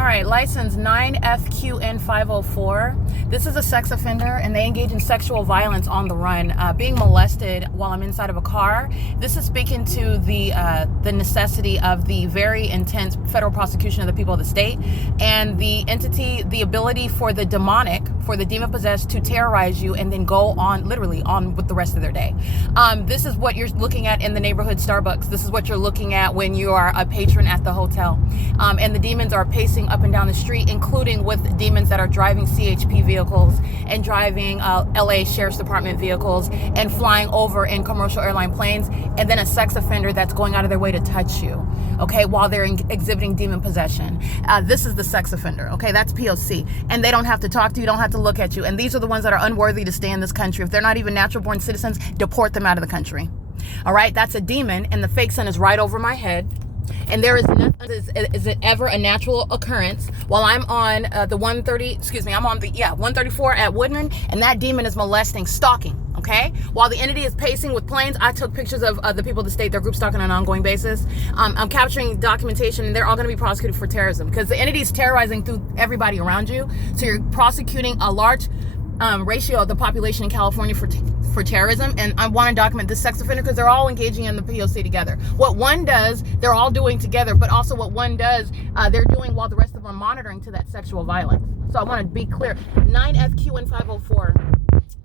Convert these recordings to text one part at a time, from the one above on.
All right, license 9FQN504. This is a sex offender, and they engage in sexual violence on the run, being molested while I'm inside of a car. This is speaking to the necessity of the very intense federal prosecution of the people of the state, and the entity, the ability for the demonic, for the demon-possessed to terrorize you and then go on, literally on with the rest of their day. This is what you're looking at in the neighborhood Starbucks. This is what you're looking at when you are a patron at the hotel. And the demons are pacing up and down the street, including with demons that are driving CHP vehicles and driving LA Sheriff's Department vehicles and flying over in commercial airline planes, and then a sex offender that's going out of their way to touch you, okay, while they're exhibiting demon possession. This is the sex offender, okay? That's P.O.C. And they don't have to talk to you, don't have to look at you. And these are the ones that are unworthy to stay in this country. If they're not even natural-born citizens, deport them out of the country. All right, that's a demon, and the fake sun is right over my head. And there is nothing, is it ever a natural occurrence while I'm on the 134 at Woodman, and that demon is molesting, stalking, okay? While the entity is pacing with planes, I took pictures of the people of the state, their group stalking on an ongoing basis. I'm capturing documentation, and they're all going to be prosecuted for terrorism because the entity is terrorizing through everybody around you. So you're prosecuting a large ratio of the population in California for terrorism, and I want to document this sex offender because they're all engaging in the P.O.C. together. What one does, they're all doing together, but also what one does, they're doing while the rest of them are monitoring to that sexual violence. So I want to be clear. 9FQN504.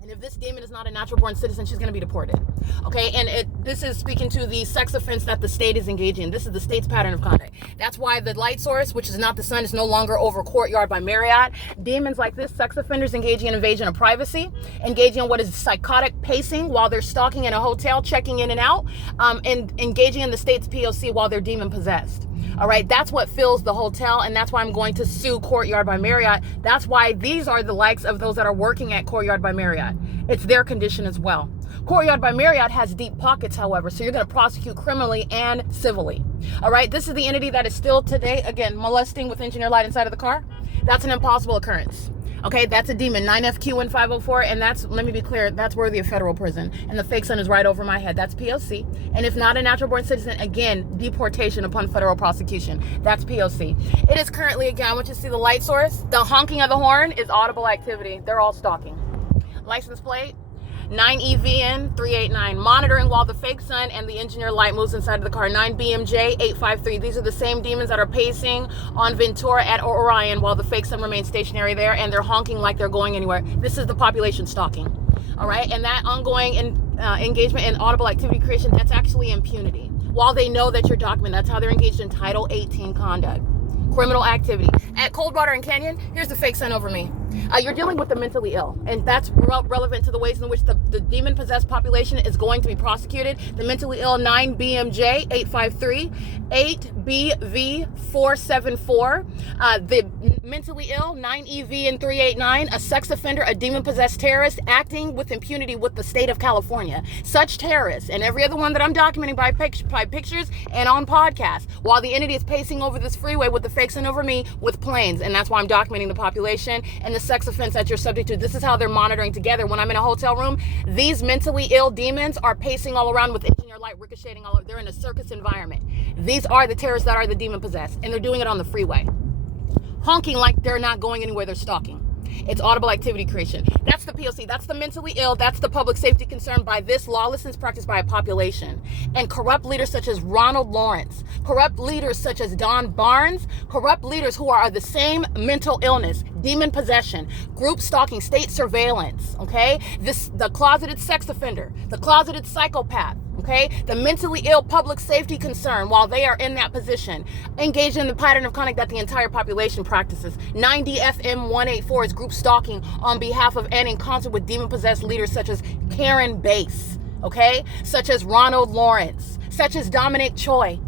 And if this demon is not a natural-born citizen, she's going to be deported. Okay, and this is speaking to the sex offense that the state is engaging in. This is the state's pattern of conduct. That's why the light source, which is not the sun, is no longer over Courtyard by Marriott. Demons like this, sex offenders engaging in invasion of privacy, engaging in what is psychotic pacing while they're stalking in a hotel, checking in and out, and engaging in the state's P.O.C. while they're demon-possessed. All right, that's what fills the hotel, and that's why I'm going to sue Courtyard by Marriott. That's why these are the likes of those that are working at Courtyard by Marriott. It's their condition as well. Courtyard by Marriott has deep pockets, however, so you're going to prosecute criminally and civilly. All right, this is the entity that is still today, again, molesting with engineer light inside of the car. That's an impossible occurrence. Okay, that's a demon, 9FQ1504, and that's, let me be clear, that's worthy of federal prison. And the fake sun is right over my head. That's P.O.C. And if not a natural-born citizen, again, deportation upon federal prosecution. That's P.O.C. It is currently, again, I want you to see the light source. The honking of the horn is audible activity. They're all stalking. License plate, 9EVN389. Monitoring while the fake sun and the engineer light moves inside of the car. 9BMJ853. These are the same demons that are pacing on Ventura at Orion while the fake sun remains stationary there, and they're honking like they're going anywhere. This is the population stalking. All right, and that ongoing engagement in audible activity creation, that's actually impunity. While they know that you're documented, that's how they're engaged in Title 18 conduct. Criminal activity. At Coldwater and Canyon, here's the fake sun over me. You're dealing with the mentally ill, and that's relevant to the ways in which the demon-possessed population is going to be prosecuted. The mentally ill, 9BMJ853, 8BV474. The mentally ill, 9EVN389, a sex offender, a demon-possessed terrorist acting with impunity with the state of California. Such terrorists, and every other one that I'm documenting by pictures and on podcasts, while the entity is pacing over this freeway with the fake sun over me with planes, and that's why I'm documenting the population and the sex offense that you're subject to. This is how they're monitoring together. When I'm in a hotel room, these mentally ill demons are pacing all around with engineer light ricocheting all over. They're in a circus environment. These are the terrorists that are the demon possessed, and they're doing it on the freeway, honking like they're not going anywhere. They're stalking. It's audible activity creation. That's the P.O.C. That's the mentally ill. That's the public safety concern by this lawlessness practiced by a population. And corrupt leaders such as Ronald Lawrence, corrupt leaders such as Don Barnes, corrupt leaders who are the same mental illness, demon possession, group stalking, state surveillance, okay? The closeted sex offender, the closeted psychopath, okay? The mentally ill public safety concern while they are in that position, engaged in the pattern of conduct that the entire population practices. 9DFM184 is group stalking on behalf of and in concert with demon-possessed leaders such as Karen Bass, okay? Such as Ronald Lawrence, such as Dominic Choi.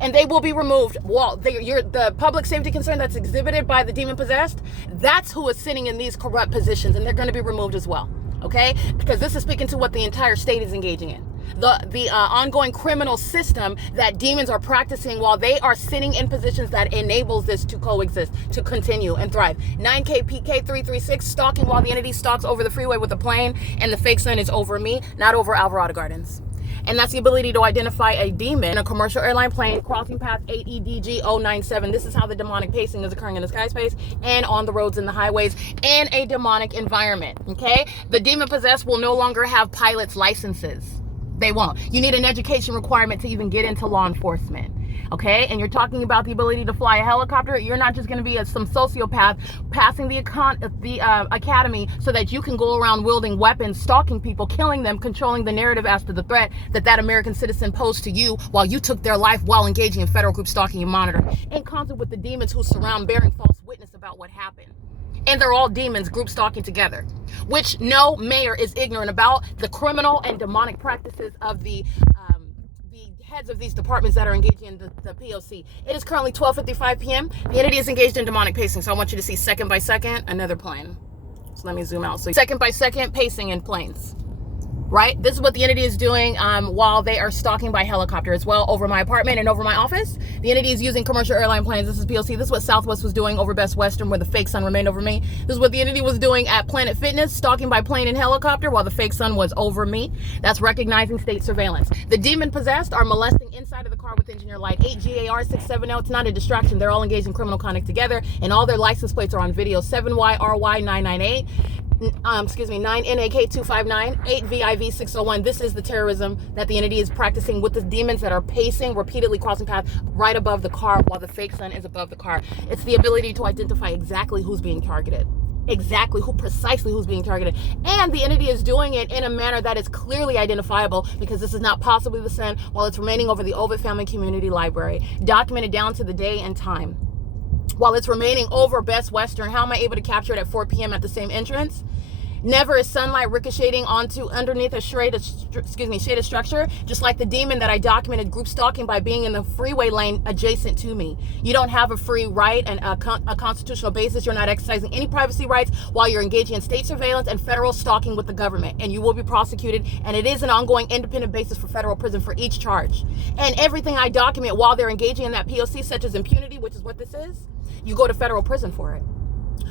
And they will be removed. Well, the public safety concern that's exhibited by the demon-possessed, that's who is sitting in these corrupt positions, and they're going to be removed as well, okay? Because this is speaking to what the entire state is engaging in. The ongoing criminal system that demons are practicing while they are sitting in positions that enables this to coexist, to continue and thrive. 9KPK336, stalking while the entity stalks over the freeway with a plane, and the fake sun is over me, not over Alvarado Gardens. And that's the ability to identify a demon in a commercial airline plane crossing path 8EDG097. This is how the demonic pacing is occurring in the sky space and on the roads and the highways in a demonic environment, okay? The demon possessed will no longer have pilot's licenses. They won't. You need an education requirement to even get into law enforcement. Okay, and you're talking about the ability to fly a helicopter. You're not just going to be some sociopath passing the academy so that you can go around wielding weapons, stalking people, killing them, controlling the narrative as to the threat that American citizen posed to you while you took their life while engaging in federal group stalking and monitoring, in concert with the demons who surround bearing false witness about what happened. And they're all demons group stalking together, which no mayor is ignorant about the criminal and demonic practices of the heads of these departments that are engaging in the P.O.C. It is currently 12:55 p.m. The entity is engaged in demonic pacing. So I want you to see second by second another plane. So let me zoom out. So second by second pacing in planes. Right? This is what the entity is doing while they are stalking by helicopter as well over my apartment and over my office. The entity is using commercial airline planes. This is P.O.C. This is what Southwest was doing over Best Western where the fake sun remained over me. This is what the entity was doing at Planet Fitness, stalking by plane and helicopter while the fake sun was over me. That's recognizing state surveillance. The demon possessed are molesting inside of the car with engineer light 8GAR670. It's not a distraction. They're all engaged in criminal conduct together and all their license plates are on video. 7YRY998. 9NAK259, 8VIV601. This is the terrorism that the entity is practicing with the demons that are pacing, repeatedly crossing paths right above the car while the fake sun is above the car. It's the ability to identify exactly who's being targeted. Precisely who's being targeted. And the entity is doing it in a manner that is clearly identifiable because this is not possibly the sun while it's remaining over the Ovid Family Community Library, documented down to the day and time. While it's remaining over Best Western, how am I able to capture it at 4 p.m. at the same entrance? Never is sunlight ricocheting onto underneath a shaded structure, just like the demon that I documented group stalking by being in the freeway lane adjacent to me. You don't have a free right and a constitutional basis. You're not exercising any privacy rights while you're engaging in state surveillance and federal stalking with the government, and you will be prosecuted, and it is an ongoing independent basis for federal prison for each charge. And everything I document while they're engaging in that P.O.C., such as impunity, which is what this is, you go to federal prison for it.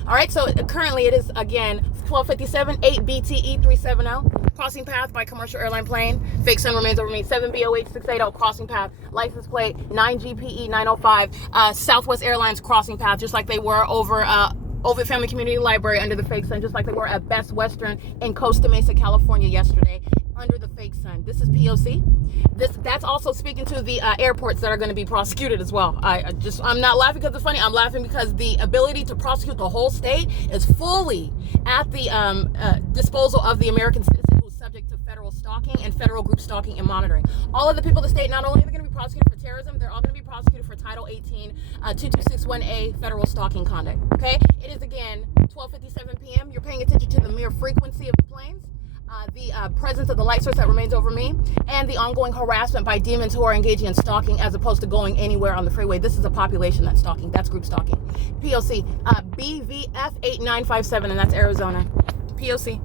All right, so currently it is, again, 12:57, 8BTE370, crossing path by commercial airline plane. Fake sun remains over me, 7BOH680, crossing path, license plate, 9GPE905, Southwest Airlines crossing path, just like they were over Ovid Family Community Library under the fake sun, just like they were at Best Western in Costa Mesa, California yesterday under the fake sun. This is P.O.C. That's also speaking to the airports that are going to be prosecuted as well. I'm not laughing because it's funny. I'm laughing because the ability to prosecute the whole state is fully at the disposal of the American citizen who's subject to federal stalking and federal group stalking and monitoring. All of the people of the state, not only are they going to be prosecuted for terrorism, they're all going to be prosecuted for Title 18, 2261A federal stalking conduct. Okay? It is, again, 12:57 p.m. You're paying attention to the mere frequency of the planes, the presence of the light source that remains over me, and the ongoing harassment by demons who are engaging in stalking as opposed to going anywhere on the freeway. This is a population that's stalking. That's group stalking. P.O.C. BVF8957, and that's Arizona. P.O.C.